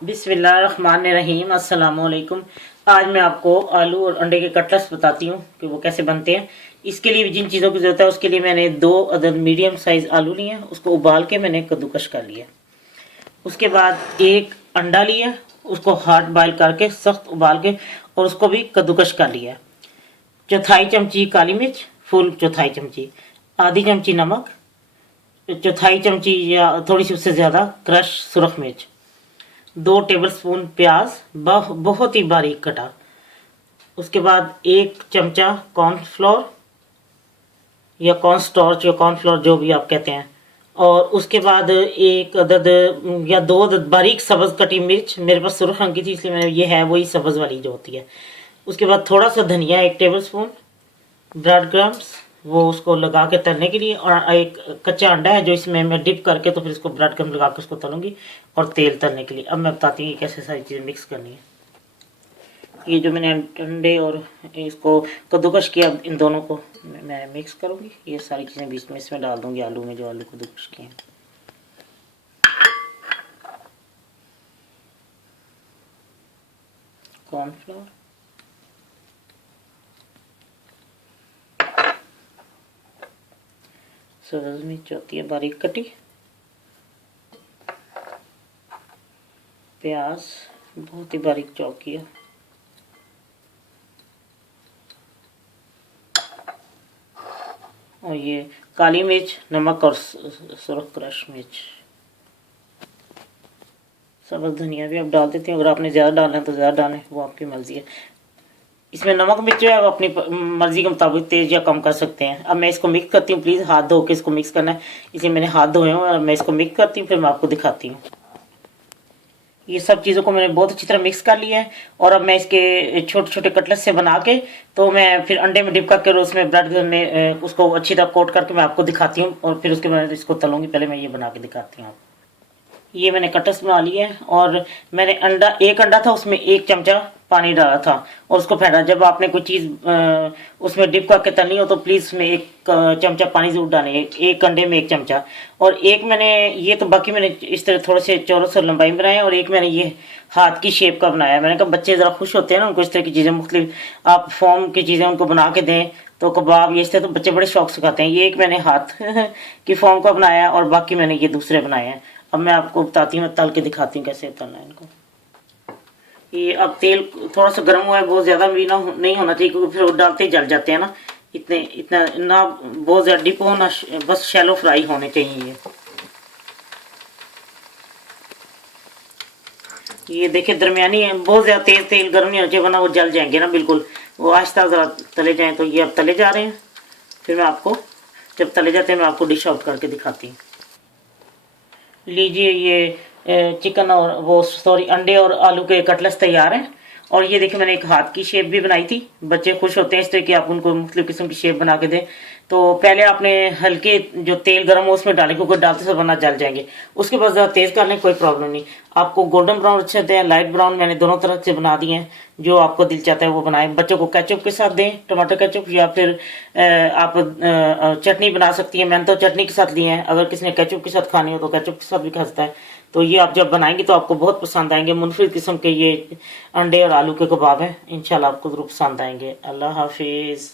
बिस्मिल्लाहिर्रहमानिर्रहीम। अस्सलाम वालेकुम। आज मैं आपको आलू और अंडे के कटलेट्स बताती हूँ कि वो कैसे बनते हैं। इसके लिए जिन चीज़ों की ज़रूरत है उसके लिए मैंने 2 अदद मीडियम साइज़ आलू लिए हैं, उसको उबाल के मैंने कद्दूकश कर लिया। उसके बाद एक अंडा लिया, उसको हार्ड बॉयल करके सख्त उबाल के और उसको भी कद्दूकश कर लिया। चौथाई चमची काली मिर्च, फुल चौथाई चमची, आधी चमची नमक, चौथाई चमची या थोड़ी सी उससे ज़्यादा क्रश सुरख मिर्च, 2 टेबलस्पून प्याज बहुत ही बारीक कटा। उसके बाद 1 चमचा कॉर्नफ्लोर या कॉर्नस्टार्च या कॉर्नफ्लोर जो भी आप कहते हैं, और उसके बाद 1 अदद या 2 अदद बारीक सब्ज कटी मिर्च। मेरे पास सुर्ख रंग की थी इसलिए मैंने ये है वही सब्ज वाली जो होती है। उसके बाद थोड़ा सा धनिया 1 टेबलस्पून, ब्रेड क्रम्स वो उसको लगा के तलने के लिए, और एक कच्चा अंडा है जो इसमें मैं डिप करके तो फिर इसको ब्रेड क्रम्स लगा के उसको तलूंगी, और तेल तलने के लिए। अब मैं बताती हूँ कैसे सारी चीज़ें मिक्स करनी है। ये जो मैंने अंडे और इसको कद्दूकश किया, इन दोनों को मैं मिक्स करूँगी। ये सारी चीज़ें बीच में इसमें डाल दूँगी आलू में, जो आलू कद्दूकश किए हैं। कॉर्नफ्लोर, सब्ज मिर्च होती है बारीक कटी, प्याज बहुत ही बारीक चॉप किया, और ये काली मिर्च, नमक और सुरख क्रश मिर्च। सब्ज़ धनिया भी आप डाल देते हैं, अगर आपने ज़्यादा डालना है तो ज़्यादा डालें, वो आपकी मर्ज़ी है। इसमें नमक मिर्च जो है वो अपनी मर्ज़ी के मुताबिक तेज़ या कम कर सकते हैं। अब मैं इसको मिक्स करती हूँ। प्लीज़ हाथ धो के इसको मिक्स करना है, इसलिए मैंने हाथ धोए हैं और मैं इसको मिक्स करती हूँ, फिर मैं आपको दिखाती हूँ। ये सब चीज़ों को मैंने बहुत अच्छी तरह मिक्स कर लिया है, और अब मैं इसके छोटे छोटे कटलेट से बना के तो मैं फिर अंडे में डिप करके और उसमें ब्रेड में उसको अच्छी तरह कोट करके मैं आपको दिखाती हूँ, और फिर उसके बाद इसको तलूँगी। पहले मैं ये बना के दिखाती हूँ आपको। ये मैंने कटलेट्स बना लिए हैं, और मैंने एक अंडा था उसमें 1 चमचा पानी डाला था और उसको फेंटा। जब आपने कोई चीज़ उसमें डिप करके तलनी हो तो प्लीज़ उसमें 1 चमचा पानी जरूर डालें, एक अंडे में 1 चमचा। और एक मैंने ये तो बाकी मैंने इस तरह थोड़े से चौरस और लंबाई में बनाए, और एक मैंने ये हाथ की शेप का बनाया। मैंने कहा बच्चे ज़रा खुश होते हैं ना, उनको इस तरह की चीज़ें मुख्तलिफ आप फॉर्म की चीज़ें उनको बना के दें, तो कबाब ये इस तरह तो बच्चे बड़े शौक से खाते हैं। ये एक मैंने हाथ की फॉर्म का बनाया, और बाकी मैंने ये दूसरे बनाए हैं। अब मैं आपको बताती हूँ, तल के दिखाती हूँ कैसे तलना है इनको। ये अब तेल थोड़ा सा गर्म हुआ है, बहुत ज़्यादा भी नहीं होना चाहिए, क्योंकि फिर डालते ही जल जाते हैं ना। इतना ना बहुत ज़्यादा डिप हो, ना बस शैलो फ्राई होने चाहिए। ये देखिए दरमियानी है, बहुत ज़्यादा तेज तेल गर्म नहीं होना चाहिए, वरना वो जल जाएंगे ना बिल्कुल। वो आहिस्ता ज़रा तले जाएँ। तो ये अब तले जा रहे हैं, फिर मैं आपको जब तले जाते हैं मैं आपको डिश आउट करके दिखाती हूँ। लीजिए ये चिकन और वो सॉरी अंडे और आलू के कटलेट्स तैयार हैं। और ये देखिए मैंने एक हाथ की शेप भी बनाई थी। बच्चे खुश होते हैं इस तरह की आप उनको मुख्तलिफ किस्म की शेप बना के दें। तो पहले आपने हल्के जो तेल गर्म हो उसमें डालें, क्योंकि डालते से वरना जल जाएंगे। उसके बाद ज़रा तेज़ कर लें, कोई प्रॉब्लम नहीं। आपको गोल्डन ब्राउन अच्छे होते हैं, लाइट ब्राउन मैंने दोनों तरह से बना दिए हैं। जो आपको दिल चाहता है वो बनाएं। बच्चों को केचप के साथ दें, टमाटर केचप, या फिर आप चटनी बना सकती हैं। मैंने तो चटनी के साथ लिए हैं, अगर किसी ने केचप के साथ खानी हो तो केचप के साथ भी खा सकता है। तो ये आप जब बनाएंगे तो आपको बहुत पसंद आएंगे। मुनफरिद किस्म के ये अंडे और आलू के कबाब हैं, इंशाल्लाह आपको जरूर पसंद आएंगे। अल्लाह हाफिज़।